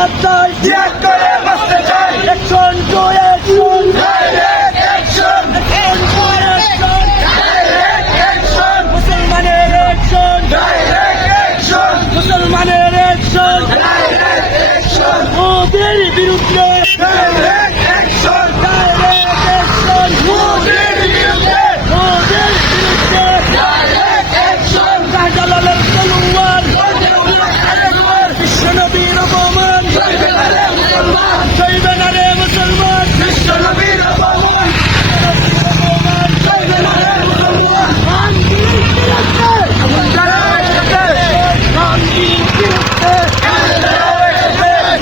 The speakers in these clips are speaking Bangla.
চাই জিহাদ করে বাঁচতে চাই action to action direct action direct action মুসলমানের অ্যাকশন ডাইরেক্ট অ্যাকশন মুসলমানের অ্যাকশন ডাইরেক্ট অ্যাকশন মোদির বিরুদ্ধে ডাইরেক্ট অ্যাকশন ডাইরেক্ট অ্যাকশন মোদির বিরুদ্ধে মোদির বিরুদ্ধে ডাইরেক্ট অ্যাকশন শাহজালালের তলোয়ার বিশ্বনবীর অপমান সইবে না রে মুসলমান সইবে না রে মুসলমান বিশ্ব নবীর অপমান সইবে না রে মুসলমান গান্ধীর বিরুদ্ধে গান্ধীর বিরুদ্ধে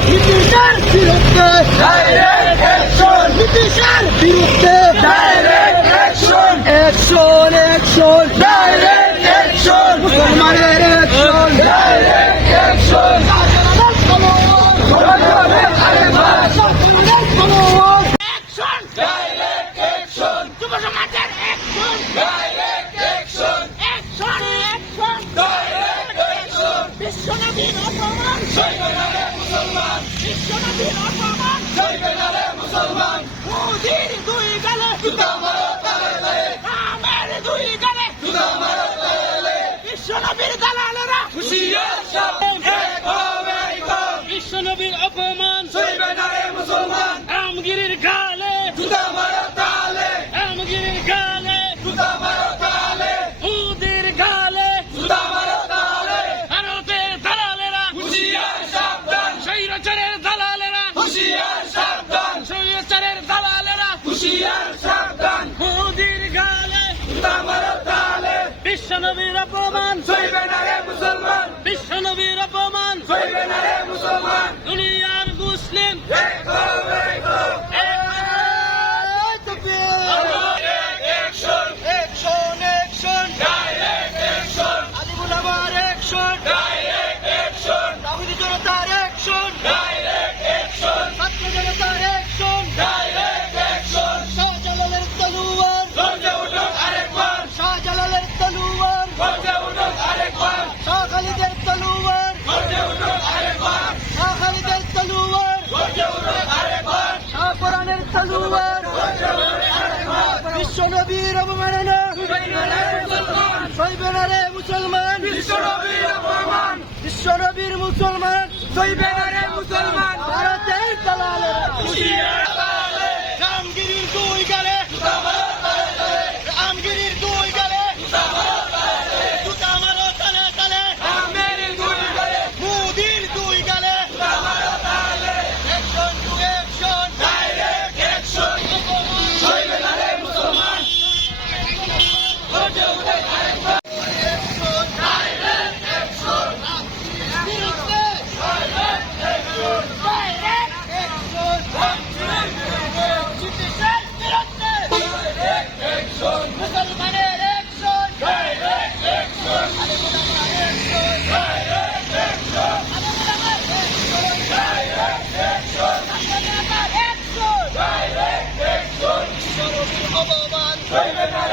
ব্রিটিশের বিরুদ্ধে ডাইরেক্ট অ্যাকশন ব্রিটিশের বিরুদ্ধে direct action action action direct action মুসলমানের action direct action direct action যুব সমাজের action direct action action action direct action বিশ্বনবীর অপমান সইবে না রে মুসলমান বিশ্বনবীর অপমান সইবে না রে মুসলমান মোদির দুই গালে জুতা মারো তালে তালে রামের দুই গালে জুতা মারো তালে বিশ্বনবীর দালালেরা হুশিয়ার সাবধান এক হবে কম বিশ্বনবীর অপমান সইবে না রে মুসলমান রামগিরির গালে জুতা মারো তালে রামগিরির গালে জুতা মারো তালে মোদির গালে জুতা মারো তালে ভারতের দালালেরা হুশিয়ার সাবধান স্বৈরাচারের দালালেরা হুশিয়ার সাবধান স্বৈরাচারের দালালেরা হুশিয়ার সাবধান মোদির গালে জুতা মারো তালে বিশ্বনবীর অপমান সইবে না রে মুসলমান বিশ্বনবীর অপমান সইবে না রে মুসলমান দুনিয়ার মুসলিম এক হবে কম action action action direct action আলিমুল আমার অ্যাকশন ডাইরেক্ট অ্যাকশন তাওহীদি জনতার অ্যাকশন ডাইরেক্ট অ্যাকশন ছাত্র জনতার অ্যাকশন ডাইরেক্ট অ্যাকশন শাহজালালের তলোয়ার গর্জে উঠুক আরেকবার শাহজালালের তলোয়ার গর্জে উঠুক আরেকবার শাহ খালিদের তলোয়ার গর্জে উঠুক আরেকবার শাহ খালিদের তলোয়ার গর্জে উঠুক আরেকবার শাহ কোরআনের তলোয়ার বিশ্বনবীর অবমাননা সইবে না রে মুসলমান বিশ্বনবীর অপমান বিশ্বনবীর মুসলমান সইবে না রে মুসলমান ভারতের দালালেরা হুশিয়ার তালে রামগিরির দুই গালে জুতা মারো তালে রামগিরির দুই গালে জুতা মারো তালে জুতা মারো তালে তালে আমের দুই গলে মোদির দুই গালে জুতা মারো তালে action to action direct action সইবে না রে মুসলমান গর্জে উঠুক আরেকবার ডাইরেক্ট অ্যাকশন বিরুদ্ধে ব্রিটিশের বিরুদ্ধে ডাইরেক্ট অ্যাকশন মুসলমানের action direct action direct action direct action direct action অবমান সইবে না